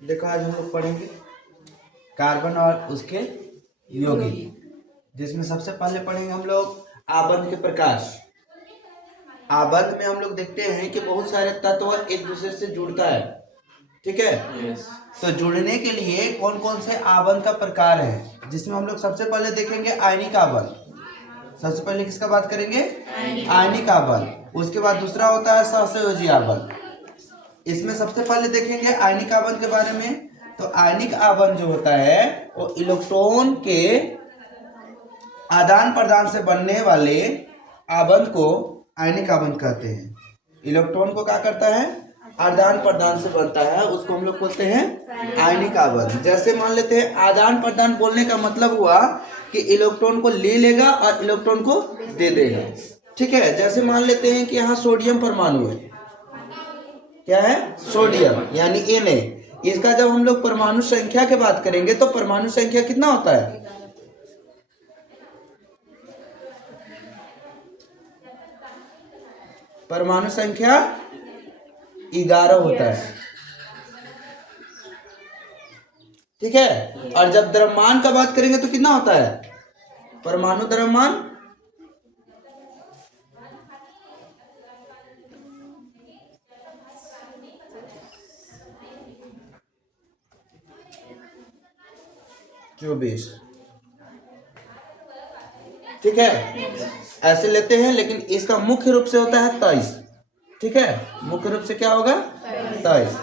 देखो आज हम लोग पढ़ेंगे कार्बन और उसके यौगिक, जिसमें सबसे पहले पढ़ेंगे हम लोग आबंध के प्रकार। आबंध में हम लोग देखते हैं कि बहुत सारे तत्व एक दूसरे से जुड़ता है, ठीक है। तो जुड़ने के लिए कौन कौन से आबंध का प्रकार है, जिसमें हम लोग सबसे पहले देखेंगे आयनिक आबंध। सबसे पहले किसका बात करेंगे? आयनिक आबंध। उसके बाद दूसरा होता है सहसंयोजी आबंध। इसमें सबसे पहले देखेंगे आयनिक आबंध के बारे में। तो आयनिक आबंध जो होता है वो इलेक्ट्रॉन के आदान प्रदान से बनने वाले आबंध को आयनिक आबंध कहते हैं। इलेक्ट्रॉन को क्या करता है? आदान प्रदान से बनता है, उसको हम लोग बोलते हैं आयनिक आबंध। जैसे मान लेते हैं आदान प्रदान बोलने का मतलब हुआ कि इलेक्ट्रॉन को ले लेगा और इलेक्ट्रॉन को दे देगा, ठीक है। जैसे मान लेते हैं कि यहाँ सोडियम परमाणु है, क्या है? सोडियम यानी Na। इसका जब हम लोग परमाणु संख्या की बात करेंगे तो परमाणु संख्या कितना होता है? परमाणु संख्या 11 होता है, ठीक है। और जब द्रव्यमान का बात करेंगे तो कितना होता है? परमाणु द्रव्यमान 24, ठीक है। ऐसे लेते हैं, लेकिन इसका मुख्य रूप से होता है 23, ठीक है। मुख्य रूप से क्या होगा? 23।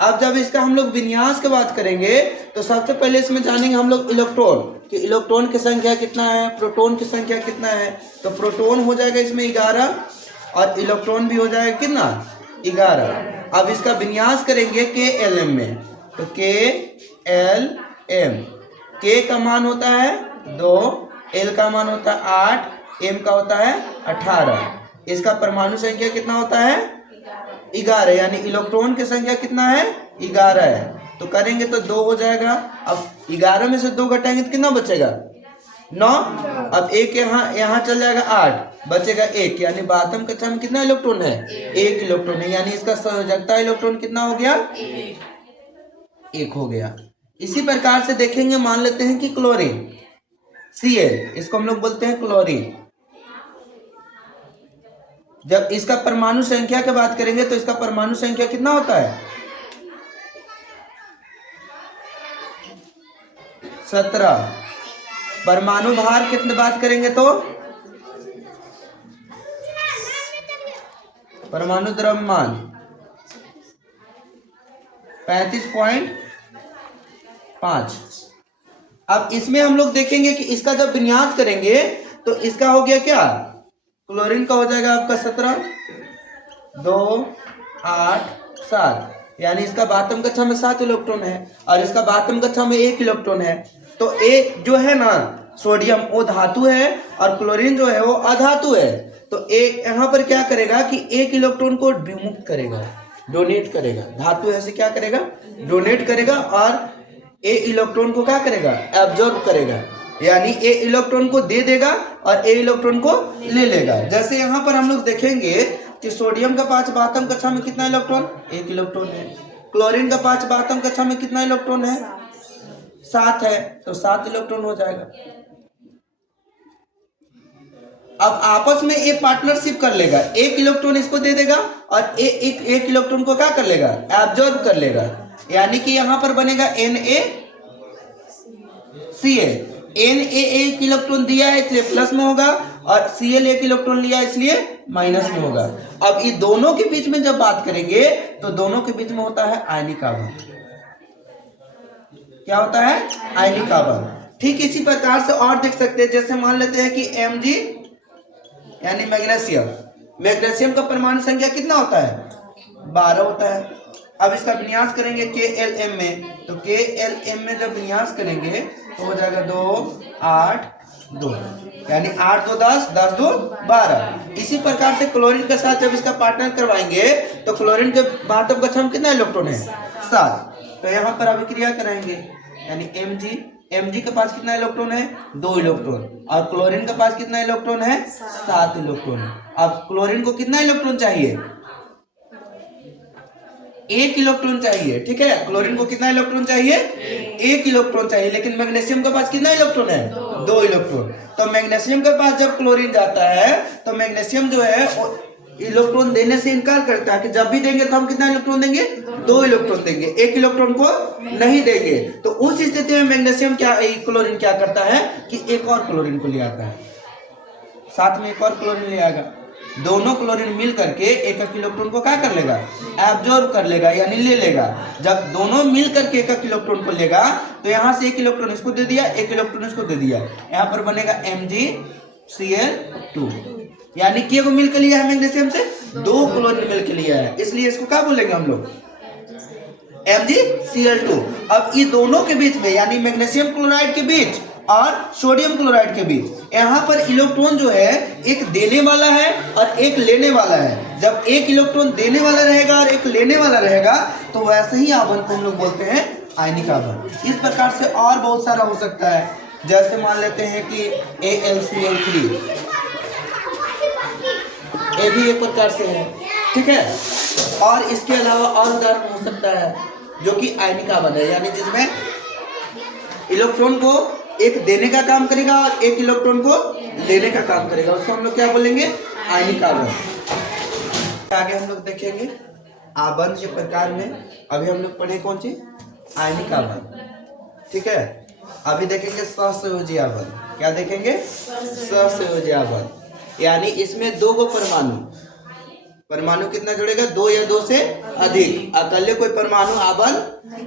अब जब इसका हम लोग विन्यास की बात करेंगे तो सबसे पहले इसमें जानेंगे हम लोग इलेक्ट्रॉन कि इलेक्ट्रॉन की संख्या कितना है, प्रोटॉन की संख्या कितना है। तो प्रोटॉन हो जाएगा इसमें 11 और इलेक्ट्रॉन भी हो जाएगा कितना? 11। अब इसका विन्यास करेंगे KLm में। तो KLm, K का मान होता है 2, L का मान होता है 8, M का होता है 18। इसका परमाणु संख्या कितना होता है? 11, यानी इलेक्ट्रॉन की संख्या कितना है? 11 है। तो करेंगे तो 2 हो जाएगा। अब 11 में से 2 घटाएंगे तो कितना बचेगा? 9। अब एक यहाँ चल जाएगा 8, बचेगा 1, यानी बातम कक्षा में कितना इलेक्ट्रॉन है? 1 इलेक्ट्रॉन है, यानी इसका संयोजकता इलेक्ट्रॉन कितना हो गया? 1 हो गया। इसी प्रकार से देखेंगे, मान लेते हैं कि क्लोरीन Cl, इसको हम लोग बोलते हैं क्लोरीन। जब इसका परमाणु संख्या की बात करेंगे तो इसका परमाणु संख्या कितना होता है? 17। परमाणु भार कितने बात करेंगे तो परमाणु द्रव्यमान 35.5। अब इसमें हम लोग देखेंगे कि इसका जब विन्यास करेंगे तो इसका हो गया क्या? क्लोरीन का हो जाएगा आपका 17, 2, 8, 7, यानी इसका बातम कक्षा में 7 इलेक्ट्रॉन है और इसका बातम कक्षा में 1 इलेक्ट्रॉन है। तो ए जो है ना सोडियम, वो धातु है और क्लोरीन जो है वो अधातु है। तो एक यहाँ पर क्या करेगा कि 1 इलेक्ट्रॉन को विमुक्त करेगा, डोनेट करेगा। धातु ऐसे क्या करेगा? डोनेट करेगा और ए इलेक्ट्रॉन को क्या करेगा? एब्जॉर्ब करेगा, यानी ए इलेक्ट्रॉन को दे देगा और ए इलेक्ट्रॉन को ले लेगा। जैसे यहाँ पर हम लोग देखेंगे कि सोडियम का 5 बातम कक्षा में कितना इलेक्ट्रॉन? 1 इलेक्ट्रॉन है। क्लोरीन का 5 बातम कक्षा में कितना इलेक्ट्रॉन है? 7 है, तो 7 इलेक्ट्रॉन हो जाएगा। अब आपस में एक पार्टनरशिप कर लेगा, 1 इलेक्ट्रॉन इसको दे देगा और एक इलेक्ट्रॉन को क्या कर लेगा? एब्जॉर्ब कर लेगा, यानी कि यहां पर बनेगा NaCl। Na 1 इलेक्ट्रॉन दिया है इसलिए प्लस में होगा और Cl 1 इलेक्ट्रॉन लिया है इसलिए माइनस में होगा। अब ये दोनों के बीच में जब बात करेंगे तो दोनों के बीच में होता है आयनिक आबंध। क्या होता है? आयनिक आबंध। ठीक इसी प्रकार से और देख सकते हैं, जैसे मान लेते हैं कि Mg यानी मैग्नीशियम। मैग्नीशियम का परमाणु संख्या कितना होता है? 12 होता है। अब इसका विन्यास करेंगे KLm में। तो KLm में जब विन्यास करेंगे तो हो जाएगा 2, 8, 2, यानी 8, 2, 10, 10, 2, 12। इसी प्रकार से क्लोरीन के साथ जब इसका पार्टनर करवाएंगे तो क्लोरीन के बातम कक्षा में कितना इलेक्ट्रॉन है? 7। तो यहाँ पर अभिक्रिया कराएंगे, यानी Mg के पास कितना इलेक्ट्रॉन है? 2 इलेक्ट्रॉन और क्लोरीन के पास कितना इलेक्ट्रॉन है? 7 इलेक्ट्रॉन। अब क्लोरीन को कितना इलेक्ट्रॉन चाहिए? एक इलेक्ट्रॉन चाहिए, ठीक है। क्लोरीन को कितना इलेक्ट्रॉन चाहिए? एक इलेक्ट्रॉन चाहिए। लेकिन मैग्नीशियम के पास कितना इलेक्ट्रॉन है? दो इलेक्ट्रॉन। तो मैग्नीशियम के पास जब क्लोरीन जाता है तो मैग्नीशियम जो है इलेक्ट्रॉन देने से इनकार करता है कि जब भी देंगे तो हम कितना इलेक्ट्रॉन देंगे? दो इलेक्ट्रॉन देंगे, एक इलेक्ट्रॉन को नहीं देंगे। तो उस स्थिति में मैग्नीशियम क्लोरीन क्या करता है कि एक और क्लोरीन को ले आता है, साथ में एक और क्लोरीन ले आएगा। दोनों क्लोरीन मिल करके एक एक इलेक्ट्रॉन को क्या कर लेगा? एब्जॉर्ब कर लेगा, यानी ले लेगा। जब दोनों मिल करके एक एक इलेक्ट्रॉन को लेगा तो यहाँ से एक इलेक्ट्रॉन इसको दे दिया, एक इलेक्ट्रॉन इसको दे दिया, यहाँ पर बनेगा MgCl2, यानी कि को मिल के लिया है मैग्नीशियम से, दो क्लोरीन मिल के लिया है, इसलिए इसको क्या बोलेंगे हम लोग? MgCl2। अब ये दोनों के बीच में, यानी मैग्नीशियम क्लोराइड के बीच और सोडियम क्लोराइड के बीच, यहाँ पर इलेक्ट्रॉन जो है एक देने वाला है और एक लेने वाला है। जब एक इलेक्ट्रॉन देने वाला रहेगा और एक लेने वाला रहेगा तो वैसे ही आवन को हम लोग बोलते हैं आयनिक आवन। इस प्रकार से और बहुत सारा हो सकता है, जैसे मान लेते हैं कि AlCl3, ये भी एक प्रकार से है, ठीक है। और इसके अलावा और उदाहरण हो सकता है जो कि आयनिक आवन है, यानी जिसमें इलेक्ट्रॉन को एक देने का काम करेगा और एक इलेक्ट्रॉन को लेने का काम करेगा, उसको हम लोग क्या बोलेंगे? आयनिक आवन। आगे हम लोग देखेंगे आवन के प्रकार में। अभी हम लोग पढ़े कौन सी? आयनिक आवन, ठीक है। अभी देखेंगे सहसंयोजी आवन। क्या देखेंगे? सहसंयोजी आवन, यानी इसमें दो गो परमाणु कितना जुड़ेगा? दो या दो से अधिक। अकेले कोई परमाणु आवन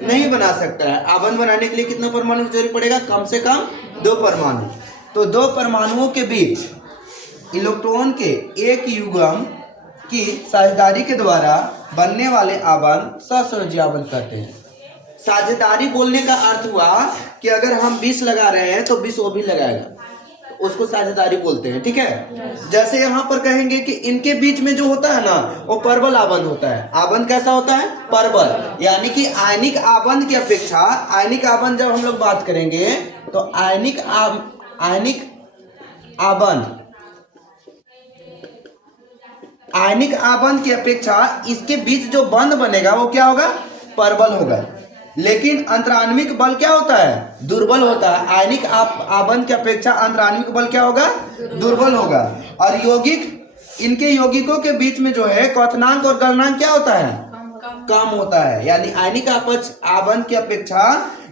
नहीं बना सकता है। आवन बनाने के लिए कितना परमाणु की जरूरत पड़ेगा? कम से कम दो परमाणु। तो दो परमाणुओं के बीच इलेक्ट्रॉन के एक युग्म की साझेदारी के द्वारा बनने वाले आवन सहसंयोजी आवन कहते हैं। साझेदारी बोलने का अर्थ हुआ कि अगर हम 20 लगा रहे हैं तो 20 वो भी लगाएगा, उसको साझेदारी बोलते हैं, ठीक है। जैसे यहाँ पर कहेंगे कि इनके बीच में जो होता है ना वो परबल आवन होता है। आवन कैसा होता है? परबल। यानी कि आयनिक आवन की अपेक्षा, आयनिक आवन जब हम लोग बात करेंगे तो आयनिक आवन की अपेक्षा इसके बीच जो बंध बनेगा वो क्या होगा? परबल होगा। लेकिन अंतराण्विक बल क्या होता है? दुर्बल होता है। आयनिक आवन की अपेक्षा अंतराण्विक बल क्या होगा? दुर्बल होगा। और इनके यौगिकों के बीच में जो है क्वथनांक और गलनांक क्या होता है? कम होता है। यानी आयनिक आवन की अपेक्षा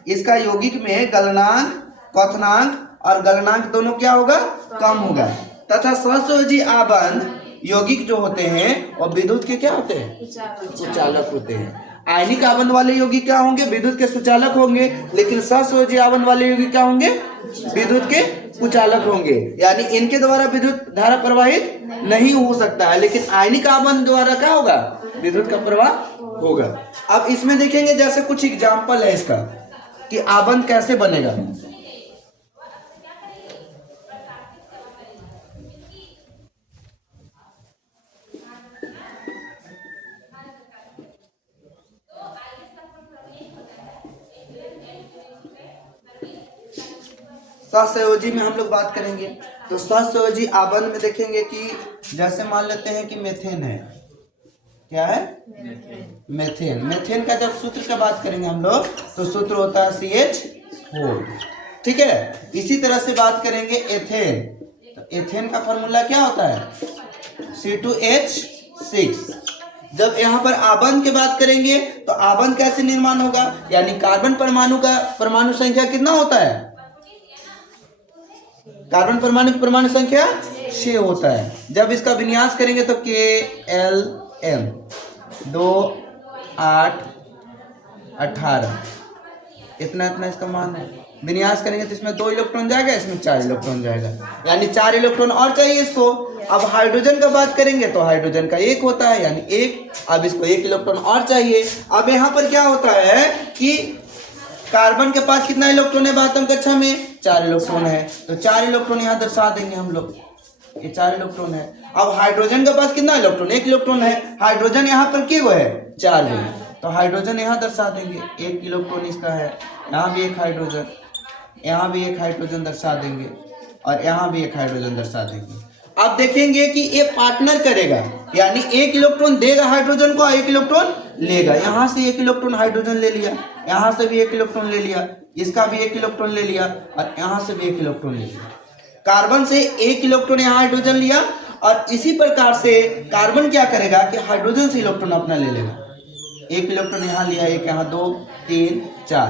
इसका यौगिक में गलनांक, क्वथनांक और गलनांक दोनों क्या होगा? कम होगा। तथा सहसंयोजी आवन यौगिक जो होते हैं और विद्युत के क्या होते हैं? सुचालक होते हैं। आयनिक आवन वाले यौगिक क्या होंगे? विद्युत के सुचालक होंगे। लेकिन सहसंयोजी आवन वाले यौगिक क्या होंगे? विद्युत के कुचालक होंगे। यानी इनके द्वारा विद्युत धारा प्रवाहित नहीं हो सकता है, लेकिन आयनिक आवन द्वारा क्या होगा? विद्युत का प्रवाह होगा। अब इसमें देखेंगे जैसे कुछ एग्जाम्पल है इसका कि आवन कैसे बनेगा। सहसंयोजी में हम लोग बात करेंगे तो सहसंयोजी आवन में देखेंगे कि जैसे मान लेते हैं कि मेथेन है। क्या है? मेथेन का जब सूत्र का बात करेंगे हम लोग तो सूत्र होता है CH4, ठीक है। इसी तरह से बात करेंगे एथेन, तो एथेन का फॉर्मूला क्या होता है? C2H6। जब यहाँ पर आवन की बात करेंगे तो आवन कैसे निर्माण होगा? यानी कार्बन परमाणु का परमाणु संख्या कितना होता है? कार्बन परमाणु की परमाणु संख्या 6 होता है। जब इसका विन्यास करेंगे तो KLM 2 8 18 इतना इसका मान है। विन्यास करेंगे तो इसमें 2 इलेक्ट्रॉन जाएगा, इसमें 4 इलेक्ट्रॉन जाएगा, यानी 4 इलेक्ट्रॉन और चाहिए इसको। अब हाइड्रोजन का बात करेंगे तो हाइड्रोजन का 1 होता है, यानी 1। अब इसको 1 इलेक्ट्रॉन और चाहिए। अब यहाँ पर क्या होता है कि कार्बन के पास कितना इलेक्ट्रॉन है? बातम कक्षा में 4 इलेक्ट्रॉन है, तो 4 इलेक्ट्रॉन यहाँ दर्शा देंगे हम लोग, ये 4 इलेक्ट्रॉन है। अब हाइड्रोजन के पास कितना इलेक्ट्रॉन? 1 इलेक्ट्रॉन है। हाइड्रोजन यहाँ पर क्या है? 4 है, तो हाइड्रोजन यहाँ दर्शा देंगे, 1 इलेक्ट्रॉन इसका है। यहाँ भी 1 हाइड्रोजन, यहाँ भी 1 हाइड्रोजन दर्शा देंगे और यहाँ भी 1 हाइड्रोजन दर्शा देंगे। अब देखेंगे कि ये पार्टनर करेगा, यानी 1 इलेक्ट्रॉन देगा हाइड्रोजन को, 1 इलेक्ट्रॉन लेगा। यहाँ से एक इलेक्ट्रॉन हाइड्रोजन ले लिया, यहाँ से भी एक इलेक्ट्रॉन ले लिया, इसका भी एक इलेक्ट्रॉन ले लिया और यहाँ से भी एक इलेक्ट्रॉन ले लिया। कार्बन से एक इलेक्ट्रॉन यहाँ हाइड्रोजन लिया और इसी प्रकार से कार्बन क्या करेगा कि हाइड्रोजन से इलेक्ट्रॉन अपना ले लेगा। एक इलेक्ट्रॉन यहाँ लिया, एक यहाँ, 2 3 4,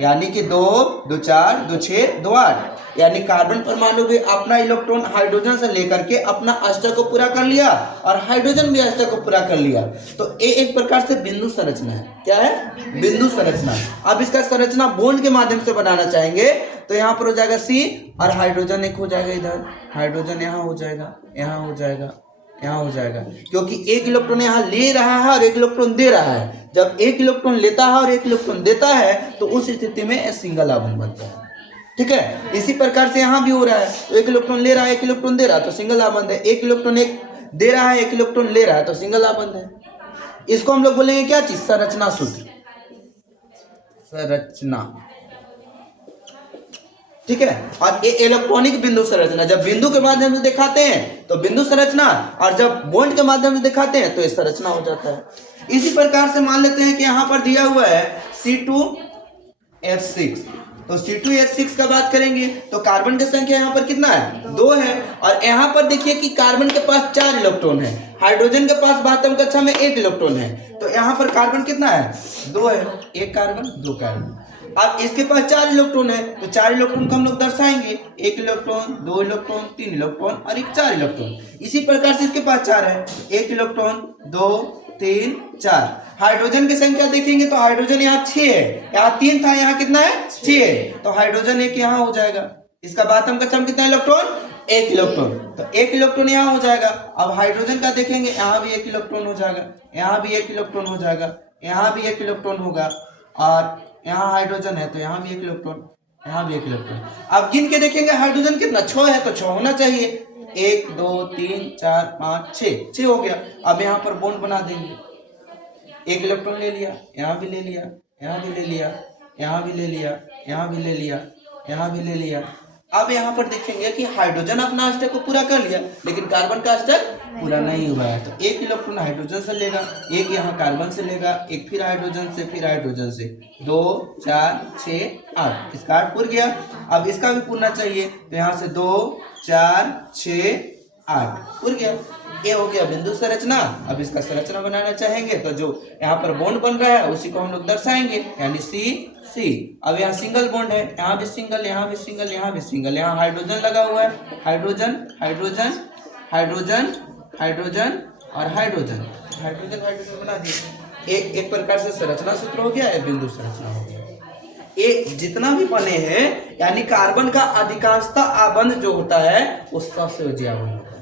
यानी कि 2 2 4 2 6 2 8, यानी कार्बन परमाणु भी अपना इलेक्ट्रॉन हाइड्रोजन से लेकर के अपना अष्टक को पूरा कर लिया और हाइड्रोजन भी अष्टक को पूरा कर लिया। तो ये एक प्रकार से बिंदु संरचना है। क्या है? बिंदु संरचना। अब इसका संरचना बॉन्ड के माध्यम से बनाना चाहेंगे तो यहाँ पर हो जाएगा C और हाइड्रोजन एक हो जाएगा, इधर हाइड्रोजन यहाँ हो जाएगा, यहाँ हो जाएगा, यहाँ हो जाएगा, क्योंकि एक इलेक्ट्रॉन यहाँ ले रहा है और एक इलेक्ट्रॉन दे रहा है। जब एक इलेक्ट्रॉन लेता है और एक इलेक्ट्रॉन देता है तो उस स्थिति में सिंगल आबंध बनता है। ठीक है, इसी प्रकार से यहाँ भी हो रहा है, तो एक इलेक्ट्रॉन ले रहा है, एक इलेक्ट्रॉन दे रहा है तो सिंगल आबंध है। एक इलेक्ट्रॉन एक दे रहा है, एक इलेक्ट्रॉन ले रहा है तो सिंगल आबंध है। इसको हम लोग बोलेंगे क्या चीज? संरचना सूत्र, संरचना। ठीक है, और ये इलेक्ट्रॉनिक बिंदु संरचना, जब बिंदु के माध्यम से दिखाते हैं तो बिंदु संरचना, और जब बॉन्ड के माध्यम से दिखाते हैं तो ये संरचना हो जाता है। इसी प्रकार से मान लेते हैं कि यहाँ पर दिया हुआ है C2H6, तो C2H6 का बात करेंगे तो कार्बन की संख्या यहाँ पर कितना है? 2 है, और यहाँ पर देखिए कि कार्बन के पास 4 इलेक्ट्रॉन है, हाइड्रोजन के पास वास्तव कक्षा में 1 इलेक्ट्रॉन है, तो यहाँ पर कार्बन कितना है? 2 है, 1 कार्बन 2 कार्बन। अब इसके पास 4 इलेक्ट्रॉन है तो 4 इलेक्ट्रॉन को हम लोग दर्शाएंगे, 1 इलेक्ट्रॉन, 2 इलेक्ट्रॉन, 3 इलेक्ट्रॉन और एक 4 इलेक्ट्रॉन। इसी प्रकार से इसके पास 4 है, 1 इलेक्ट्रॉन, 2 3 4। हाइड्रोजन की संख्या देखेंगे तो हाइड्रोजन यहाँ 6 है, यहाँ 3 था, यहाँ कितना है? 6 है, तो हाइड्रोजन एक यहाँ हो जाएगा। इसका वास्तव कक्षा में कितना इलेक्ट्रॉन? 1 इलेक्ट्रॉन, तो 1 इलेक्ट्रॉन यहाँ हो जाएगा। अब हाइड्रोजन का देखेंगे, यहाँ भी 1 इलेक्ट्रॉन हो जाएगा, यहाँ भी 1 इलेक्ट्रॉन हो जाएगा, यहाँ भी 1 इलेक्ट्रॉन होगा, और यहाँ हाइड्रोजन है तो यहाँ भी 1 इलेक्ट्रॉन, यहाँ भी 1 इलेक्ट्रॉन। अब गिन के देखेंगे हाइड्रोजन कितना? 6 है तो 6 होना चाहिए, 1 2 3 4 5 6 हो गया। अब यहाँ पर बॉन्ड बना देंगे, 1 इलेक्ट्रॉन ले लिया, यहाँ भी ले लिया, यहाँ भी ले लिया, यहाँ भी ले लिया, यहाँ भी ले लिया, यहाँ भी ले लिया। अब यहाँ पर देखेंगे कि हाइड्रोजन अपना अष्टक को पूरा कर लिया लेकिन कार्बन का अष्टक पूरा नहीं हुआ है, तो 1 इलेक्ट्रॉन हाइड्रोजन से लेगा, 1 यहाँ कार्बन से लेगा, 1 फिर हाइड्रोजन से, फिर हाइड्रोजन से, 2 4 6 8, इसका 8 पूर गया। अब इसका भी पूरना चाहिए तो यहाँ से 2 4 6 8 पूर गया। ये हो गया बिंदु संरचना। अब इसका संरचना बनाना चाहेंगे तो जो यहाँ पर बॉन्ड बन रहा है उसी को हम लोग दर्शाएंगे, यानी C। अब यहाँ सिंगल बॉन्ड है, यहाँ भी सिंगल, यहाँ भी सिंगल, यहाँ भी सिंगल, यहाँ हाइड्रोजन लगा हुआ है, हाइड्रोजन हाइड्रोजन हाइड्रोजन हाइड्रोजन और हाइड्रोजन, हाइड्रोजन हाइड्रोजन बना दिए। एक प्रकार से संरचना सूत्र हो गया, बिंदु संरचना हो गया। ये जितना भी बने हैं, यानी कार्बन का अधिकांशतः आबंध जो होता है वो सहसंयोजी आबंध होता है।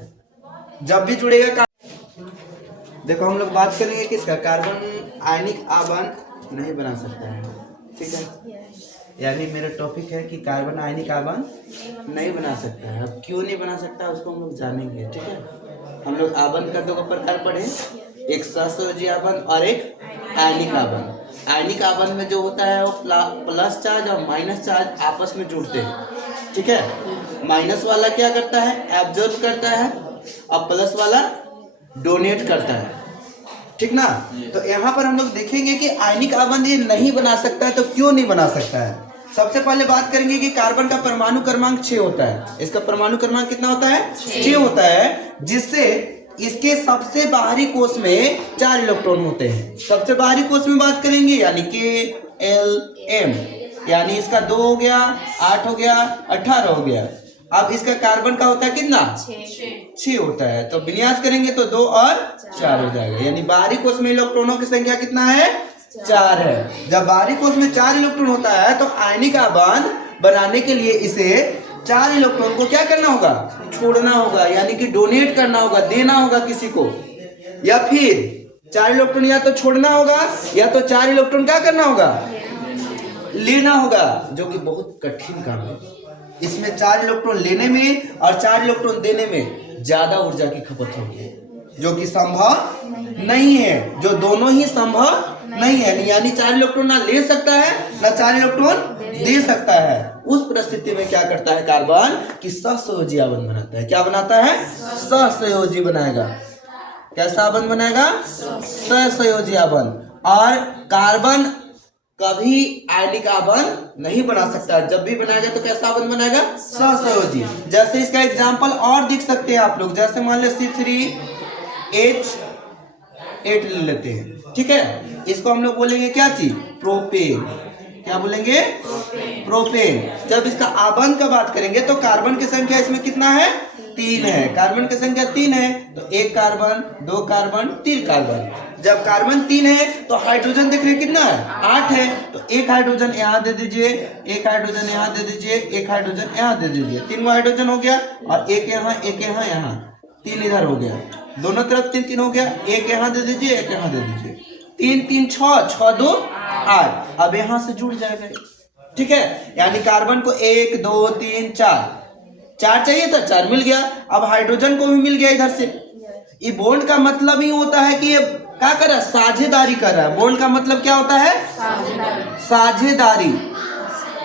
जब भी जुड़ेगा, देखो हम लोग बात करेंगे किसका? कार्बन आयनिक आबंध नहीं बना सकता है। ठीक है, यानी मेरा टॉपिक है कि कार्बन आयनिक आबंध नहीं बना सकता है। अब क्यों नहीं बना सकता उसको हम लोग जानेंगे। ठीक है, हम लोग आबंध का 2 प्रकार पढ़े, एक सहसंयोजी आबंध और एक आयनिक आबंध। आयनिक आबंध में जो होता है वो प्लस चार्ज और माइनस चार्ज आपस में जुड़ते हैं। ठीक है, माइनस वाला क्या करता है? एब्जॉर्ब करता है, और प्लस वाला डोनेट करता है। ठीक ना, तो यहाँ पर हम लोग देखेंगे कि आयनिक आबंध ये नहीं बना सकता है, तो क्यों नहीं बना सकता है? सबसे पहले बात करेंगे कि कार्बन का परमाणु क्रमांक 6 होता है। इसका परमाणु क्रमांक कितना होता है? 6 होता है, जिससे इसके सबसे बाहरी कोष में 4 इलेक्ट्रॉन होते हैं। सबसे बाहरी कोष में बात करेंगे यानी KLM, यानी इसका 2 हो गया, 8 हो गया, 18 हो गया। अब इसका कार्बन का होता है कितना? 6 होता है, तो विन्यास करेंगे तो 2 और 4 हो जाएगा, यानी बाहरी कोष में इलेक्ट्रॉनों की संख्या कितना है? 4 है। जब बाहरी कोष में 4 इलेक्ट्रॉन होता है तो आयनिक आबंध बनाने के लिए इसे 4 इलेक्ट्रॉन को क्या करना होगा? छोड़ना होगा, यानी कि डोनेट करना होगा, देना होगा किसी को, या फिर 4 इलेक्ट्रॉन या तो छोड़ना होगा या तो 4 इलेक्ट्रॉन क्या करना होगा? लेना होगा, जो कि बहुत कठिन काम है। इसमें 4 इलेक्ट्रॉन लेने में और 4 इलेक्ट्रॉन देने में ज्यादा ऊर्जा की खपत होगी, जो कि संभव नहीं है, जो दोनों ही संभव नहीं है। यानी 4 इलेक्ट्रॉन ना ले सकता है ना 4 इलेक्ट्रॉन दे सकता है। उस परिस्थिति में क्या करता है कार्बन कि सहसंयोजी आबंध बनाता है। क्या बनाता है? सहसंयोजी बनाएगा। कैसा आबंध बनाएगा? सहसंयोजी आबंध। और कार्बन कभी आयनिक आबंध नहीं बना सकता। जब भी बनाएगा तो कैसा आबंध बनाएगा? सहसंयोजी। जैसे इसका एग्जांपल और देख सकते हैं आप लोग, जैसे मान लो C3H8 ले लेते हैं, ठीक है। इसको हम लोग बोलेंगे क्या चीज? प्रोपेन। क्या बोलेंगे? प्रोपेन। जब इसका आबंध का बात करेंगे तो कार्बन की संख्या इसमें कितना है? 3 है। कार्बन की संख्या 3 है तो 1 कार्बन, 2 कार्बन, 3 कार्बन। जब कार्बन 3 है तो हाइड्रोजन देख रहे कितना है? 8 है। तो 1 हाइड्रोजन यहाँ दे दीजिए, 1 हाइड्रोजन यहाँ दे दीजिए, 1 हाइड्रोजन यहाँ दे दीजिए। 3 हाइड्रोजन हो गया और 1 यहाँ, 1 यहाँ, यहाँ 3 इधर हो गया। दोनों तरफ 3 हो गया। 1 यहाँ दे दीजिए, 1 यहाँ दे दीजिए। 3 3 6, 6 2 8। अब यहाँ से जुड़ जाएगा, ठीक है। यानी कार्बन को 1 2 3 4 चाहिए था, 4 मिल गया। अब हाइड्रोजन को भी मिल गया इधर से। ये बॉन्ड का मतलब ही होता है कि ये क्या कर रहा है? साझेदारी कर रहा है। बॉन्ड का मतलब क्या होता है? साझेदारी।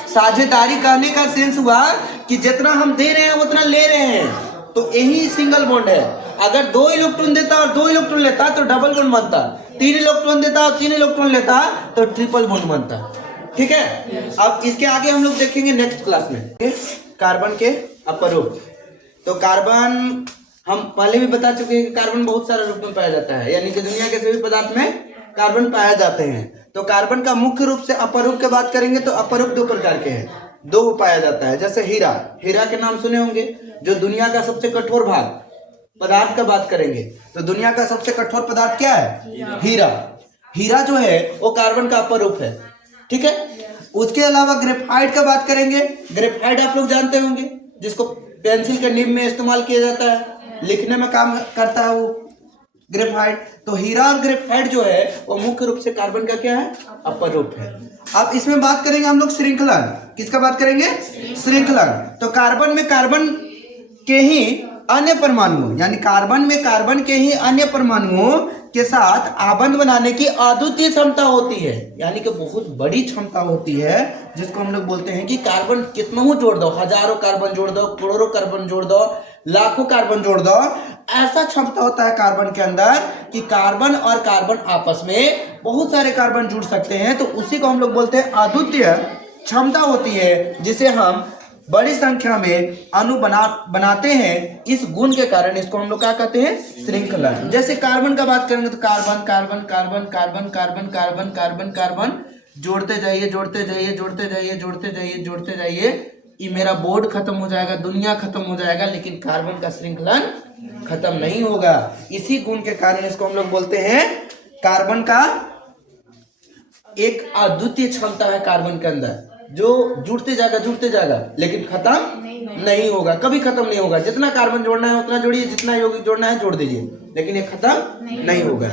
साझेदारी कहने का सेंस हुआ कि जितना हम दे रहे हैं उतना ले रहे हैं, तो यही सिंगल बॉन्ड है। अगर 2 इलेक्ट्रॉन देता और 2 इलेक्ट्रॉन लेता तो डबल बॉन्ड बनता। 3 इलेक्ट्रॉन देता और 3 इलेक्ट्रॉन लेता तो ट्रिपल बॉन्ड बनता, ठीक है। अब इसके आगे हम लोग देखेंगे नेक्स्ट क्लास में कार्बन के अपरूप। तो कार्बन हम पहले भी बता चुके हैं कि कार्बन बहुत सारे रूप में पाया जाता है, यानी कि दुनिया के सभी पदार्थ में कार्बन पाए जाते हैं। तो कार्बन का मुख्य रूप से अपरूप की बात करेंगे तो अपरूप 2 प्रकार के हैं, 2 पाया जाता है। जैसे हीरा, हीरा के नाम सुने होंगे, जो दुनिया का सबसे कठोर भाग पदार्थ का बात करेंगे तो दुनिया का सबसे कठोर पदार्थ क्या है? हीरा। हीरा जो है वो कार्बन का अपरूप है, ठीक है। उसके अलावा ग्रेफाइट का बात करेंगे। ग्रेफाइट आप लोग जानते होंगे, जिसको पेंसिल के निब में इस्तेमाल किया जाता है, लिखने में काम करता है वो ग्रेफाइट। तो हीरा और ग्रेफाइट जो है वो मुख्य रूप से कार्बन का क्या है? अपरूप है। अब इसमें बात करेंगे हम लोग श्रृंखलन। किसका बात करेंगे? श्रृंखलन। तो कार्बन में कार्बन के ही अन्य परमाणुओं, यानी कार्बन में कार्बन के ही अन्य परमाणुओं के साथ आबंध बनाने की अद्वितीय क्षमता होती है, यानी कि बहुत बड़ी क्षमता होती है, जिसको हम लोग बोलते हैं कि कार्बन कितना ही जोड़ दो, हजारों कार्बन जोड़ दो, करोड़ों कार्बन जोड़ दो, लाखों कार्बन जोड़ दो, ऐसा क्षमता होता है कार्बन के अंदर कि कार्बन और कार्बन आपस में बहुत सारे कार्बन जुड़ सकते हैं। तो उसी को हम लोग बोलते हैं अद्वितीय क्षमता होती है, जिसे हम बड़ी संख्या में अणु बनाते हैं। इस गुण के कारण इसको हम लोग क्या कहते हैं? श्रृंखलन। जैसे कार्बन का बात करेंगे तो carbon carbon carbon carbon carbon carbon carbon carbon जोड़ते जाइए, जोड़ते जाइए, जोड़ते जाइए, जोड़ते जाइए, जोड़ते जाइए। ये मेरा बोर्ड खत्म हो जाएगा, दुनिया खत्म हो जाएगा, लेकिन कार्बन का श्रृंखलन खत्म नहीं होगा। इसी गुण के कारण इसको हम लोग बोलते हैं, कार्बन का एक अद्वितीय क्षमता है कार्बन के अंदर, जो जुड़ते जाएगा लेकिन खत्म नहीं होगा, कभी खत्म नहीं होगा। जितना कार्बन जोड़ना है उतना जोड़िए, जितना यौगिक जोड़ना है जोड़ दीजिए, लेकिन ये खत्म नहीं होगा।